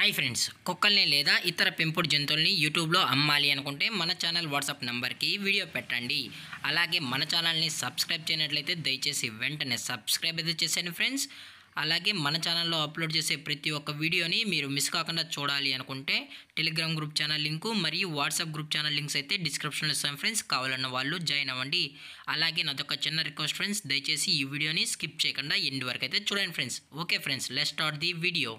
Hi friends, కుక్కల్ని లేదా ఇతర పెంపుడు జంతువుల్ని యూట్యూబ్లో అమ్మాలి అనుకుంటే మన ఛానల్ వాట్సాప్ నెంబర్కి వీడియో పెట్టండి. అలాగే మన ఛానల్ని సబ్స్క్రైబ్ చేయనట్లయితే దయచేసి వెంటనే సబ్స్క్రైబ్ అయితే చేసేయండి ఫ్రెండ్స్. అలాగే మన ఛానల్లో అప్లోడ్ చేసే ప్రతి ఒక్క వీడియోని మీరు మిస్ కాకుండా చూడాలి అనుకుంటే టెలిగ్రామ్ గ్రూప్ ఛానల్ లింకు మరియు వాట్సాప్ గ్రూప్ ఛానల్ లింక్స్ అయితే డిస్క్రిప్షన్లో ఇస్తాను ఫ్రెండ్స్. కావాలన్న వాళ్ళు జాయిన్ అవ్వండి. అలాగే నాదొక చిన్న రిక్వెస్ట్ ఫ్రెండ్స్, దయచేసి ఈ వీడియోని స్కిప్ చేయకుండా ఎండ్ వరకు అయితే చూడండి friends. Okay friends, let's start the video.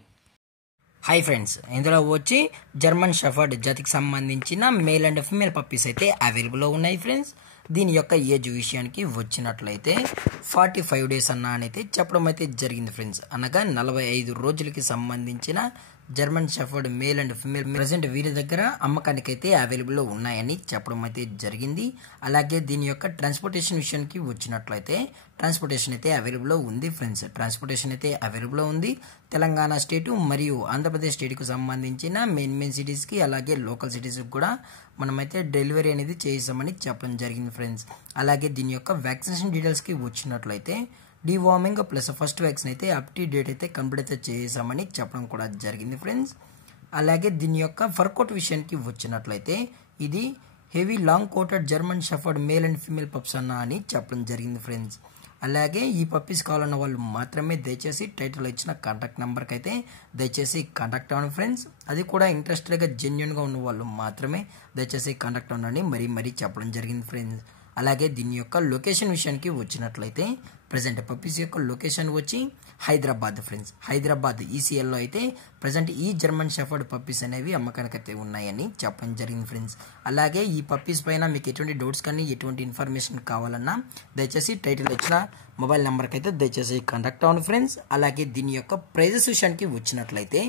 Hi friends, ఇందులో వచ్చి జర్మన్ షెఫర్డ్ జాతికి సంబంధించిన మేల్ అండ్ ఫీమేల్ పప్పీస్ అయితే అవైలబుల్లో ఉన్నాయి ఫ్రెండ్స్. దీని యొక్క ఏజ్ విషయానికి వచ్చినట్లయితే 45 డేస్ అయితే చెప్పడం అయితే జరిగింది ఫ్రెండ్స్. అనగా 45 రోజులకి సంబంధించిన German shepherd male and female present వీరి దగ్గర అమ్మకానికి అయితే అవైలబుల్లో ఉన్నాయని చెప్పడం అయితే జరిగింది. అలాగే దీని యొక్క ట్రాన్స్పోర్టేషన్ విషయానికి వచ్చినట్లయితే ట్రాన్స్పోర్టేషన్ అయితే అవైలబుల్లో ఉంది ఫ్రెండ్స్. ట్రాన్స్పోర్టేషన్ అయితే అవైలబుల్లో ఉంది. తెలంగాణ స్టేటు మరియు ఆంధ్రప్రదేశ్ స్టేట్కి సంబంధించిన మెయిన్ సిటీస్కి అలాగే లోకల్ సిటీస్కి కూడా మనమైతే డెలివరీ అనేది చేసామని చెప్పడం జరిగింది ఫ్రెండ్స్. అలాగే దీని యొక్క వ్యాక్సినేషన్ డీటెయిల్స్కి వచ్చినట్లయితే డివార్మింగ్ ప్లస్ ఫస్ట్ వ్యాక్సిన్ అయితే అప్ టు డేట్ అయితే కంప్లీట్ అయితే చేసామని చెప్పడం కూడా జరిగింది ఫ్రెండ్స్. అలాగే దీని యొక్క ఫర్ కోట్ విషయానికి వచ్చినట్లయితే ఇది heavy long coated German shepherd male and female pups అని చెప్పడం జరిగింది ఫ్రెండ్స్. అలాగే ఈ పప్పీస్ కావాలన్న వాళ్ళు మాత్రమే దయచేసి టైటిల్ ఇచ్చిన కాంటాక్ట్ నెంబర్కి అయితే దయచేసి కాంటాక్ట్ అవ్వండి ఫ్రెండ్స్. అది కూడా ఇంట్రెస్టెడ్గా జెన్యున్గా ఉన్న వాళ్ళు మాత్రమే దయచేసి కాంటాక్ట్ అవ్వండి మరీ చెప్పడం జరిగింది ఫ్రెండ్స్. అలాగే దీని యొక్క లొకేషన్ విషయానికి వచ్చినట్లయితే ప్రజెంట్ పప్పీస్ యొక్క లొకేషన్ వచ్చి హైదరాబాద్ ఫ్రెండ్స్. హైదరాబాద్ ఈసీఎల్లో అయితే ప్రజెంట్ ఈ జర్మన్ షెఫర్డ్ పప్పీస్ అనేవి అమ్మకానికి అయితే ఉన్నాయని చెప్పడం జరిగింది ఫ్రెండ్స్. అలాగే ఈ పప్పీస్ పైన మీకు ఎటువంటి డౌట్స్ కానీ ఎటువంటి ఇన్ఫర్మేషన్ కావాలన్నా దయచేసి టైటిల్ వచ్చిన మొబైల్ నెంబర్కి అయితే దయచేసి కాంటాక్ట్ అవ్వండి ఫ్రెండ్స్. అలాగే దీని యొక్క ప్రైజెస్ విషయానికి వచ్చినట్లయితే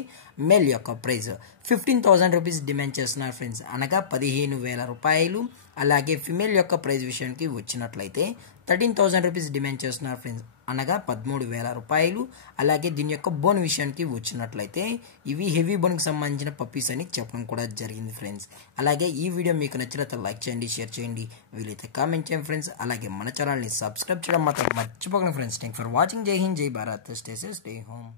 మేల్ యొక్క ప్రైజ్ 15,000 రూపీస్ డిమాండ్ చేస్తున్నారు ఫ్రెండ్స్, అనగా 15,000 రూపాయలు. అలాగే ఫిమేల్ యొక్క ప్రైజ్ విషయానికి వచ్చినట్లయితే 13,000 రూపీస్ డిమాండ్ చేస్తున్నారు ఫ్రెండ్స్, అనగా 13,000 రూపాయలు. అలాగే దీని యొక్క బోన్ విషయానికి వచ్చినట్లయితే ఇవి హెవీ బోన్కి సంబంధించిన పప్పీస్ అని చెప్పడం కూడా జరిగింది ఫ్రెండ్స్. అలాగే ఈ వీడియో మీకు నచ్చినట్లయితే లైక్ చేయండి, షేర్ చేయండి, వీలైతే కామెంట్ చేయండి ఫ్రెండ్స్. అలాగే మన ఛానల్ని సబ్స్క్రైబ్ చేయడం మాత్రం మర్చిపోకండి ఫ్రెండ్స్. Thank for watching. జై హింద్, జై Bharat, stay safe, stay home.